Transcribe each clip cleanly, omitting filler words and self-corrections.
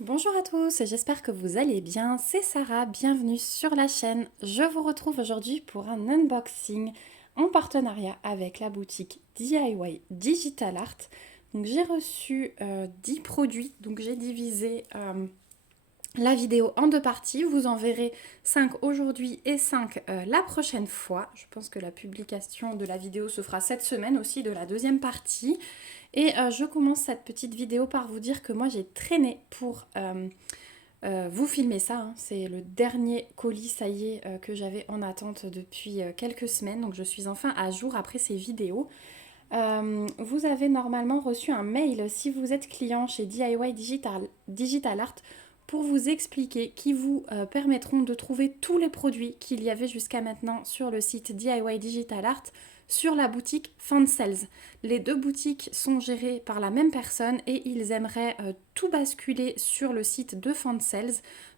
Bonjour à tous, j'espère que vous allez bien. C'est Sarah, bienvenue sur la chaîne. Je vous retrouve aujourd'hui pour un unboxing en partenariat avec la boutique DIY Digital Art. Donc j'ai reçu 10 produits, donc j'ai divisé la vidéo en deux parties. Vous en verrez 5 aujourd'hui et 5 la prochaine fois. Je pense que la publication de la vidéo se fera cette semaine aussi de la deuxième partie. Et je commence cette petite vidéo par vous dire que moi j'ai traîné pour vous filmer ça. Hein. C'est le dernier colis, ça y est, que j'avais en attente depuis quelques semaines. Donc je suis enfin à jour après ces vidéos. Vous avez normalement reçu un mail si vous êtes client chez DIY Digital Art pour vous expliquer qui vous permettront de trouver tous les produits qu'il y avait jusqu'à maintenant sur le site DIY Digital Art sur la boutique Fansales. Les deux boutiques sont gérées par la même personne et ils aimeraient tout basculer sur le site de Fansales.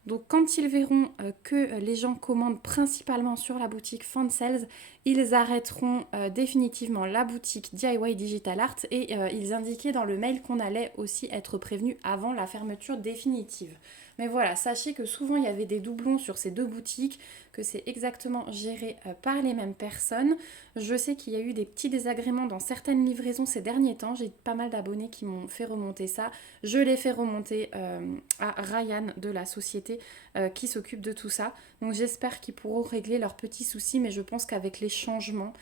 Donc quand ils verront que les gens commandent principalement sur la boutique Fansales, ils arrêteront définitivement la boutique DIY Digital Art et ils indiquaient dans le mail qu'on allait aussi être prévenu avant la fermeture définitive. Mais voilà, sachez que souvent il y avait des doublons sur ces deux boutiques, que c'est exactement géré par les mêmes personnes. Je sais qu'il y a eu des petits désagréments dans certaines livraisons ces derniers temps. J'ai pas mal d'abonnés qui m'ont fait remonter ça. Je l'ai fait remonter à Ryan de la société qui s'occupe de tout ça. Donc j'espère qu'ils pourront régler leurs petits soucis, mais je pense qu'avec les changements,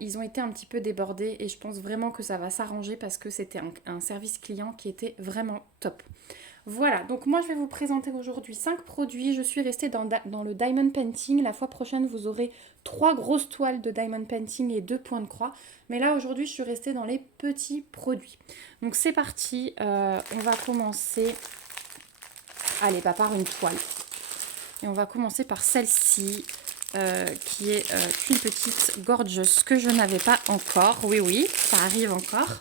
ils ont été un petit peu débordés et je pense vraiment que ça va s'arranger parce que c'était un service client qui était vraiment top. Voilà, donc moi je vais vous présenter aujourd'hui 5 produits. Je suis restée dans le diamond painting. La fois prochaine, vous aurez 3 grosses toiles de diamond painting et 2 points de croix. Mais là aujourd'hui, je suis restée dans les petits produits. Donc c'est parti, on va commencer. Allez, pas par une toile. Et on va commencer par celle-ci, qui est une petite gorgeous que je n'avais pas encore. Oui, oui, ça arrive encore.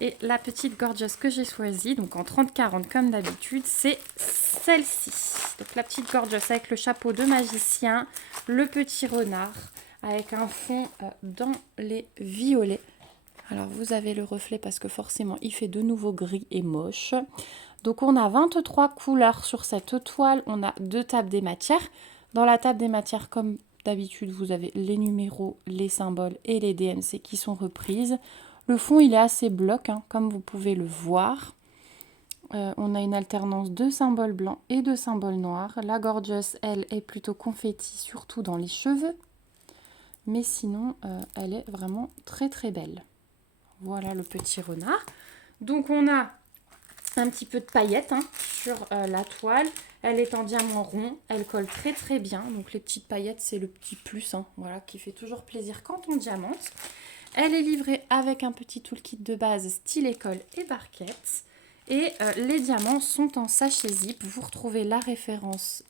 Et la petite gorgeous que j'ai choisie, donc en 30-40 comme d'habitude, c'est celle-ci. Donc la petite gorgeous avec le chapeau de magicien, le petit renard, avec un fond dans les violets. Alors vous avez le reflet parce que forcément il fait de nouveau gris et moche. Donc on a 23 couleurs sur cette toile, on a 2 tables des matières. Dans la table des matières, comme d'habitude, vous avez les numéros, les symboles et les DMC qui sont reprises. Le fond, il est assez bloc, hein, comme vous pouvez le voir. On a une alternance de symboles blancs et de symboles noirs. La gorgeous, elle, est plutôt confetti, surtout dans les cheveux. Mais sinon, elle est vraiment très très belle. Voilà le petit renard. Donc on a un petit peu de paillettes sur la toile. Elle est en diamant rond, elle colle très très bien. Donc les petites paillettes, c'est le petit plus, voilà, qui fait toujours plaisir quand on diamante. Elle est livrée avec un petit toolkit de base style école et barquette. Et les diamants sont en sachet zip. Vous retrouvez la référence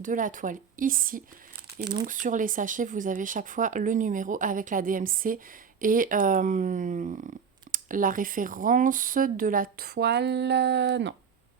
de la toile ici. Et donc sur les sachets, vous avez chaque fois le numéro avec la DMC et la référence de la toile. Non,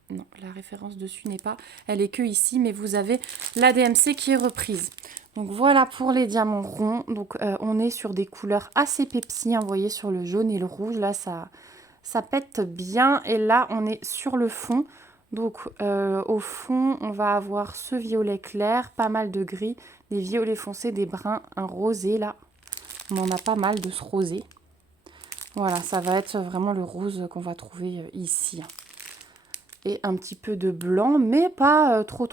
non, la référence dessus n'est pas. Elle est que ici, mais vous avez la DMC qui est reprise. Donc voilà pour les diamants ronds. Donc on est sur des couleurs assez Pepsi, vous voyez, sur le jaune et le rouge. Là, ça pète bien. Et là, on est sur le fond. Donc au fond, on va avoir ce violet clair, pas mal de gris, des violets foncés, des bruns, un rosé là. On en a pas mal de ce rosé. Voilà, ça va être vraiment le rose qu'on va trouver ici. Et un petit peu de blanc, mais pas trop.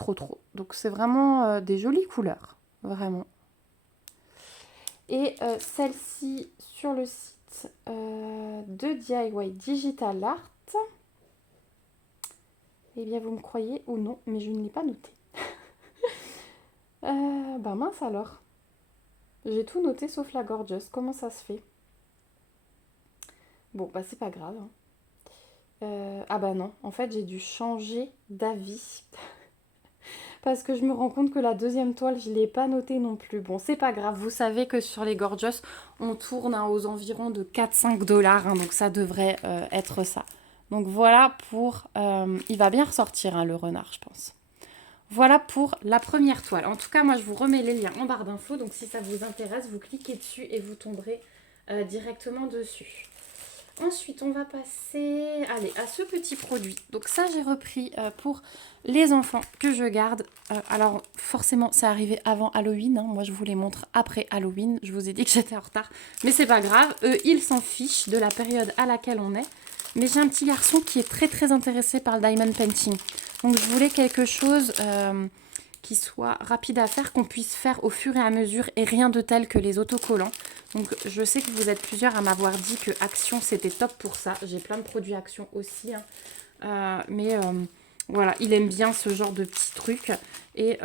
Donc c'est vraiment des jolies couleurs, vraiment. Et celle-ci sur le site de DIY Digital Art, eh bien vous me croyez ou non, mais je ne l'ai pas noté. Bah mince alors, j'ai tout noté sauf la gorgeous, comment ça se fait? Bon bah c'est pas grave. Ah bah non, en fait j'ai dû changer d'avis. Parce que je me rends compte que la deuxième toile, je ne l'ai pas notée non plus. Bon, c'est pas grave. Vous savez que sur les Gorgeous, on tourne aux environs de 4-5 dollars. Donc ça devrait être ça. Donc voilà pour... il va bien ressortir, le renard, je pense. Voilà pour la première toile. En tout cas, moi, je vous remets les liens en barre d'infos. Donc si ça vous intéresse, vous cliquez dessus et vous tomberez directement dessus. Ensuite, on va passer allez, à ce petit produit. Donc ça, j'ai repris pour les enfants que je garde. Alors forcément, c'est arrivé avant Halloween. Hein. Moi, je vous les montre après Halloween. Je vous ai dit que j'étais en retard. Mais c'est pas grave. Eux, ils s'en fichent de la période à laquelle on est. Mais j'ai un petit garçon qui est très très intéressé par le diamond painting. Donc je voulais quelque chose qui soit rapide à faire, qu'on puisse faire au fur et à mesure et rien de tel que les autocollants. Donc je sais que vous êtes plusieurs à m'avoir dit que Action c'était top pour ça. J'ai plein de produits Action aussi. Hein. Voilà, il aime bien ce genre de petits trucs. Et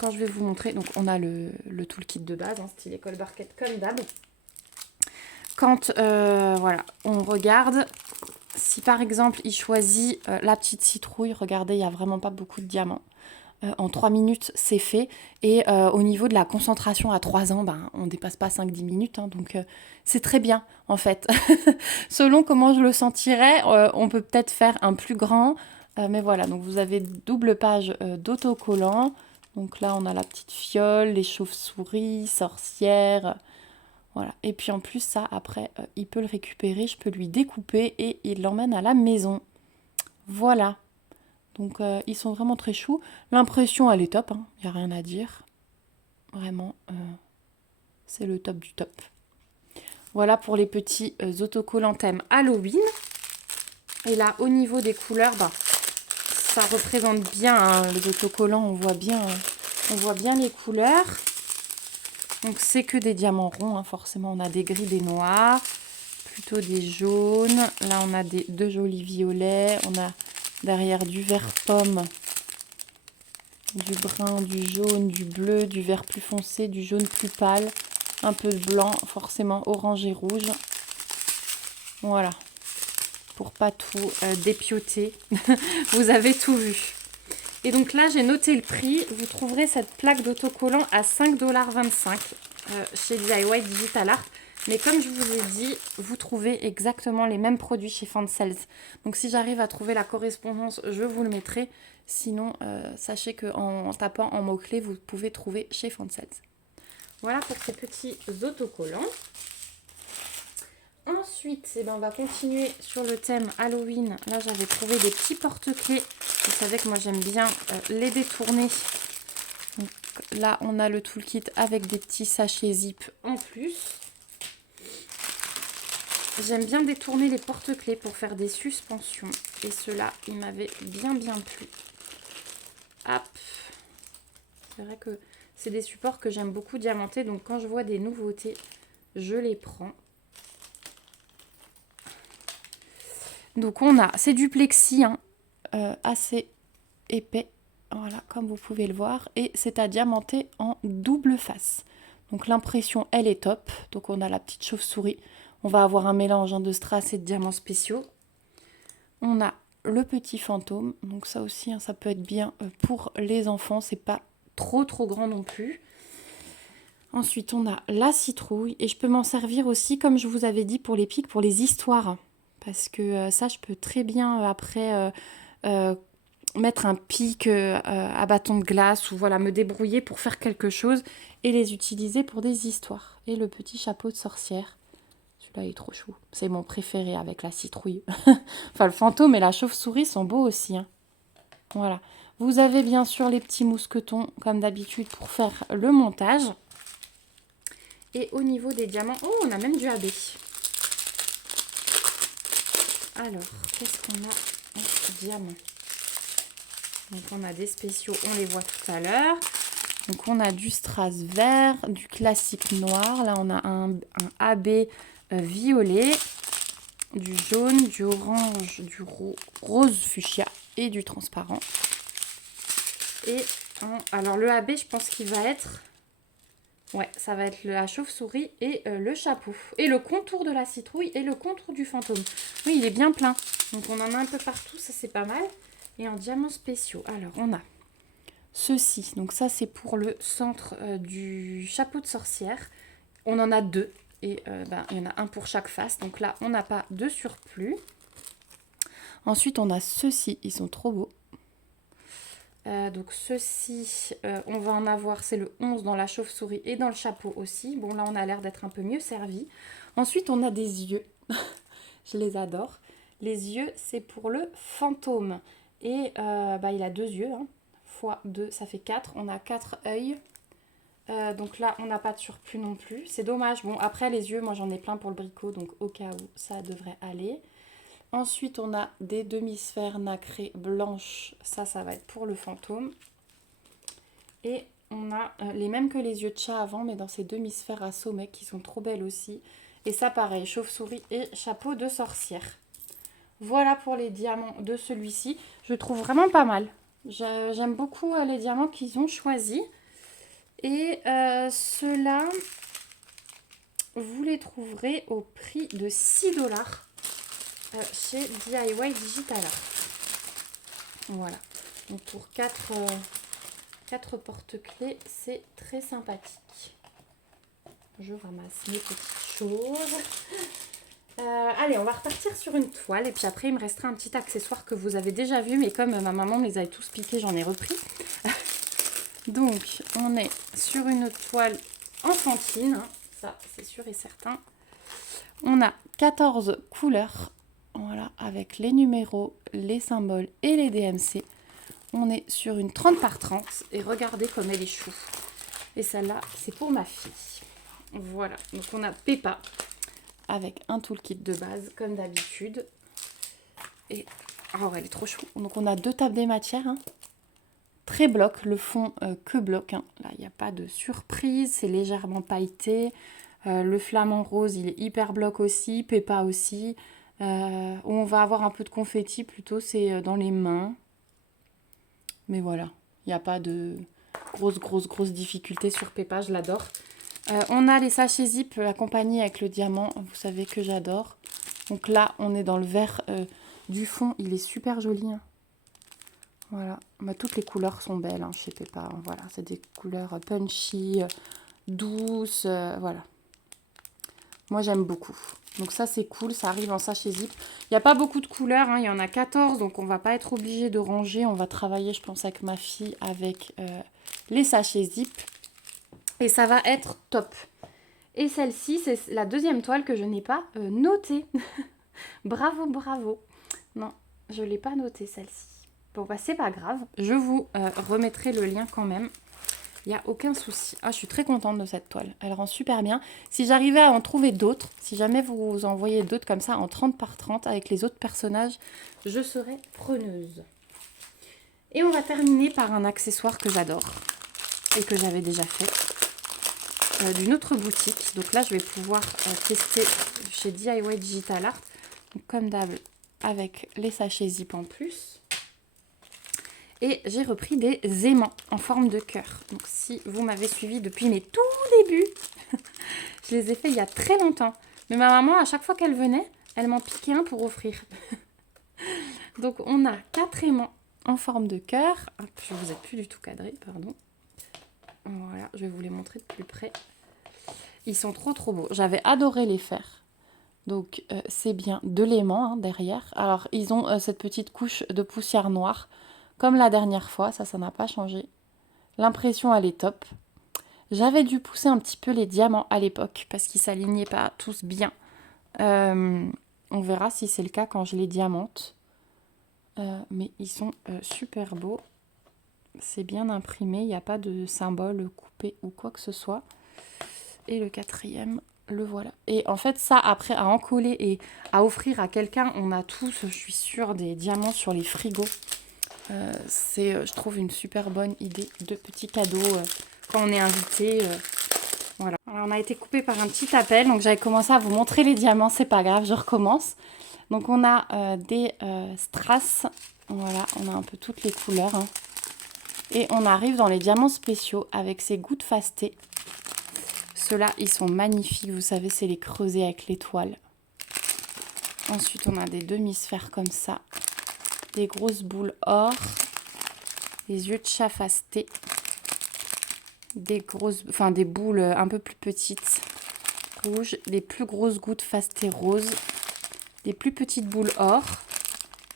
quand je vais vous montrer, donc on a le toolkit de base, hein, style école barquette comme d'hab. Quand voilà, on regarde, si par exemple il choisit la petite citrouille, regardez, il n'y a vraiment pas beaucoup de diamants. En 3 minutes, c'est fait. Et au niveau de la concentration à 3 ans, ben, on ne dépasse pas 5-10 minutes. Hein, donc, c'est très bien, en fait. Selon comment je le sentirais, on peut peut-être faire un plus grand. Mais voilà, donc vous avez double page d'autocollants. Donc là, on a la petite fiole, les chauves-souris, sorcières. Voilà. Et puis en plus, ça, après, il peut le récupérer. Je peux lui découper et il l'emmène à la maison. Voilà. Donc ils sont vraiment très choux. L'impression elle est top, hein. Il n'y a rien à dire. Vraiment, c'est le top du top. Voilà pour les petits autocollants thème Halloween. Et là au niveau des couleurs, bah, ça représente bien hein, les autocollants, on voit bien les couleurs. Donc c'est que des diamants ronds, hein. Forcément on a des gris, des noirs, plutôt des jaunes. Là on a deux jolis violets, on a derrière du vert pomme, du brun, du jaune, du bleu, du vert plus foncé, du jaune plus pâle, un peu de blanc, forcément orange et rouge. Voilà, pour pas tout dépioter, vous avez tout vu. Et donc là, j'ai noté le prix. Vous trouverez cette plaque d'autocollant à 5,25 $ chez DIY Digital Art. Mais comme je vous ai dit, vous trouvez exactement les mêmes produits chez Fansales. Donc si j'arrive à trouver la correspondance, je vous le mettrai. Sinon, sachez qu'en tapant en mots-clés, vous pouvez trouver chez Fansales. Voilà pour ces petits autocollants. Ensuite, eh ben, on va continuer sur le thème Halloween. Là, j'avais trouvé des petits porte-clés. Vous savez que moi, j'aime bien les détourner. Donc, là, on a le toolkit avec des petits sachets zip en plus. J'aime bien détourner les porte-clés pour faire des suspensions. Et ceux-là, ils m'avaient bien plu. Hop. C'est vrai que c'est des supports que j'aime beaucoup diamanter. Donc, quand je vois des nouveautés, je les prends. Donc c'est du plexi hein, assez épais, voilà, comme vous pouvez le voir, et c'est à diamanter en double face. Donc l'impression, elle est top. Donc on a la petite chauve-souris. On va avoir un mélange hein, de strass et de diamants spéciaux. On a le petit fantôme. Donc ça aussi, hein, ça peut être bien pour les enfants. C'est pas trop grand non plus. Ensuite, on a la citrouille. Et je peux m'en servir aussi, comme je vous avais dit, pour les pics, pour les histoires. Parce que ça, je peux très bien après mettre un pic à bâton de glace ou voilà, me débrouiller pour faire quelque chose et les utiliser pour des histoires. Et le petit chapeau de sorcière. Celui-là, il est trop chou. C'est mon préféré avec la citrouille. Enfin, le fantôme et la chauve-souris sont beaux aussi. Hein. Voilà. Vous avez bien sûr les petits mousquetons, comme d'habitude, pour faire le montage. Et au niveau des diamants... Oh, on a même du AB. Alors, qu'est-ce qu'on a en diamant? Donc, on a des spéciaux, on les voit tout à l'heure. Donc, on a du strass vert, du classique noir. Là, on a un AB violet, du jaune, du orange, du rose fuchsia et du transparent. Et alors, le AB, je pense qu'il va être... Ouais, ça va être la chauve-souris et le chapeau. Et le contour de la citrouille et le contour du fantôme. Oui, il est bien plein. Donc, on en a un peu partout. Ça, c'est pas mal. Et en diamants spéciaux. Alors, on a ceci. Donc, ça, c'est pour le centre du chapeau de sorcière. On en a deux. Et il y en a un pour chaque face. Donc là, on n'a pas de surplus. Ensuite, on a ceux-ci. Ils sont trop beaux. Donc ceux-ci, on va en avoir, c'est le 11 dans la chauve-souris et dans le chapeau aussi. Bon, là, on a l'air d'être un peu mieux servi. Ensuite, on a des yeux. Je les adore. Les yeux, c'est pour le fantôme. Et il a 2 yeux, hein. Fois 2, ça fait 4. On a 4 œils. Donc là, on n'a pas de surplus non plus. C'est dommage. Bon, après, les yeux, moi, j'en ai plein pour le bricot. Donc au cas où, ça devrait aller. Ensuite, on a des demi-sphères nacrées blanches. Ça va être pour le fantôme. Et on a les mêmes que les yeux de chat avant, mais dans ces demi-sphères à sommet qui sont trop belles aussi. Et ça, pareil, chauve-souris et chapeau de sorcière. Voilà pour les diamants de celui-ci. Je trouve vraiment pas mal. J'aime beaucoup les diamants qu'ils ont choisis. Et ceux-là, vous les trouverez au prix de 6 $ chez DIY Digital Art. Voilà. Donc pour 4 porte-clés, c'est très sympathique. Je ramasse mes petites choses. Allez, on va repartir sur une toile. Et puis après, il me restera un petit accessoire que vous avez déjà vu. Mais comme ma maman me les avait tous piqués, j'en ai repris. Donc, on est sur une toile enfantine. Hein, ça, c'est sûr et certain. On a 14 couleurs. Voilà, avec les numéros, les symboles et les DMC. On est sur une 30 par 30 et regardez comme elle est chou. Et celle-là, c'est pour ma fille. Voilà, donc on a Peppa avec un toolkit de base comme d'habitude. Et oh, elle est trop chou. Donc on a 2 tables des matières. Hein. Très bloc, le fond que bloc. Hein. Là, il n'y a pas de surprise, c'est légèrement pailleté. Le flamant rose, il est hyper bloc aussi. Peppa aussi. Où on va avoir un peu de confetti plutôt, c'est dans les mains. Mais voilà, il n'y a pas de grosse difficulté sur Peppa, je l'adore. On a les sachets zip accompagnés avec le diamant, vous savez que j'adore. Donc là, on est dans le vert du fond, il est super joli. Hein. Voilà, toutes les couleurs sont belles hein, chez Peppa. Hein. Voilà, c'est des couleurs punchy, douces, voilà. Moi, j'aime beaucoup. Donc ça, c'est cool, ça arrive en sachet zip. Il n'y a pas beaucoup de couleurs, hein. Il y en a 14, donc on ne va pas être obligé de ranger. On va travailler, je pense, avec ma fille, avec les sachets zip. Et ça va être top. Et celle-ci, c'est la deuxième toile que je n'ai pas notée. Bravo. Non, je ne l'ai pas notée, celle-ci. Bon, bah, c'est pas grave. Je vous remettrai le lien quand même. Il n'y a aucun souci. Ah, je suis très contente de cette toile. Elle rend super bien. Si j'arrivais à en trouver d'autres, si jamais vous en voyez d'autres comme ça en 30 par 30 avec les autres personnages, je serais preneuse. Et on va terminer par un accessoire que j'adore et que j'avais déjà fait d'une autre boutique. Donc là, je vais pouvoir tester chez DIY Digital Art. Donc, comme d'hab, avec les sachets zip en plus. Et j'ai repris des aimants en forme de cœur. Donc si vous m'avez suivi depuis mes tout débuts, je les ai fait il y a très longtemps. Mais ma maman, à chaque fois qu'elle venait, elle m'en piquait un pour offrir. Donc on a 4 aimants en forme de cœur. Je ne vous ai plus du tout cadré, pardon. Voilà, je vais vous les montrer de plus près. Ils sont trop beaux. J'avais adoré les faire. Donc c'est bien de l'aimant hein, derrière. Alors ils ont cette petite couche de poussière noire. Comme la dernière fois, ça n'a pas changé. L'impression, elle est top. J'avais dû pousser un petit peu les diamants à l'époque parce qu'ils ne s'alignaient pas tous bien. On verra si c'est le cas quand je les diamante. Mais ils sont super beaux. C'est bien imprimé, il n'y a pas de symbole coupé ou quoi que ce soit. Et le 4e, le voilà. Et en fait, ça, après, à encoller et à offrir à quelqu'un, on a tous, je suis sûre, des diamants sur les frigos. C'est, je trouve, une super bonne idée de petit cadeau quand on est invité. Voilà. Alors, on a été coupé par un petit appel, donc j'avais commencé à vous montrer les diamants, c'est pas grave, je recommence. Donc on a des strass, voilà, on a un peu toutes les couleurs. Hein. Et on arrive dans les diamants spéciaux avec ces gouttes fastées. Ceux-là, ils sont magnifiques, vous savez, c'est les creusés avec l'étoile. Ensuite, on a des demi-sphères comme ça. Des grosses boules or, des yeux de chat fastés, des boules un peu plus petites rouges, des plus grosses gouttes fastées roses, des plus petites boules or,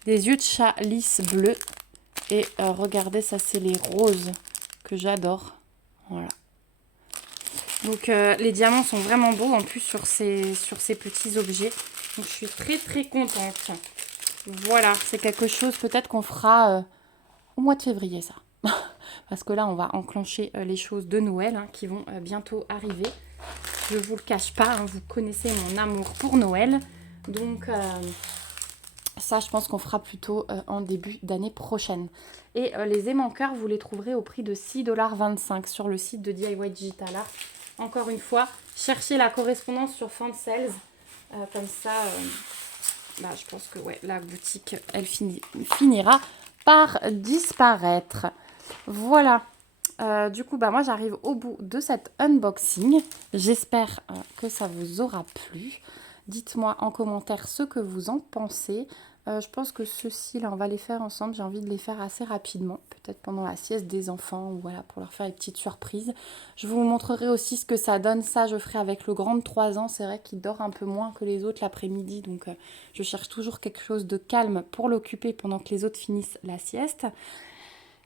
des yeux de chat lisses bleus et regardez, ça c'est les roses que j'adore. Voilà. Donc les diamants sont vraiment beaux en plus sur ces petits objets. Donc je suis très très contente. Voilà, c'est quelque chose peut-être qu'on fera au mois de février ça. Parce que là, on va enclencher les choses de Noël hein, qui vont bientôt arriver. Je ne vous le cache pas, hein, vous connaissez mon amour pour Noël. Donc ça, je pense qu'on fera plutôt en début d'année prochaine. Et les aimants-cœurs, vous les trouverez au prix de 6,25 $ sur le site de DIY Digital Art. Encore une fois, cherchez la correspondance sur Fansales. Comme ça, je pense que ouais, la boutique, elle finira par disparaître. Voilà. Du coup, moi, j'arrive au bout de cet unboxing. J'espère que ça vous aura plu. Dites-moi en commentaire ce que vous en pensez. Je pense que ceux-ci, là, on va les faire ensemble. J'ai envie de les faire assez rapidement. Peut-être pendant la sieste des enfants ou voilà, pour leur faire une petite surprise. Je vous montrerai aussi ce que ça donne. Ça, je ferai avec le grand de 3 ans. C'est vrai qu'il dort un peu moins que les autres l'après-midi. Donc, je cherche toujours quelque chose de calme pour l'occuper pendant que les autres finissent la sieste.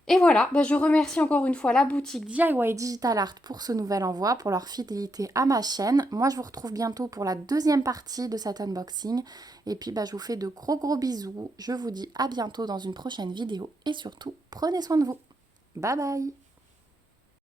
Et voilà, je remercie encore une fois la boutique DIY Digital Art pour ce nouvel envoi, pour leur fidélité à ma chaîne. Moi, je vous retrouve bientôt pour la deuxième partie de cet unboxing. Et puis, je vous fais de gros bisous. Je vous dis à bientôt dans une prochaine vidéo. Et surtout, prenez soin de vous. Bye bye!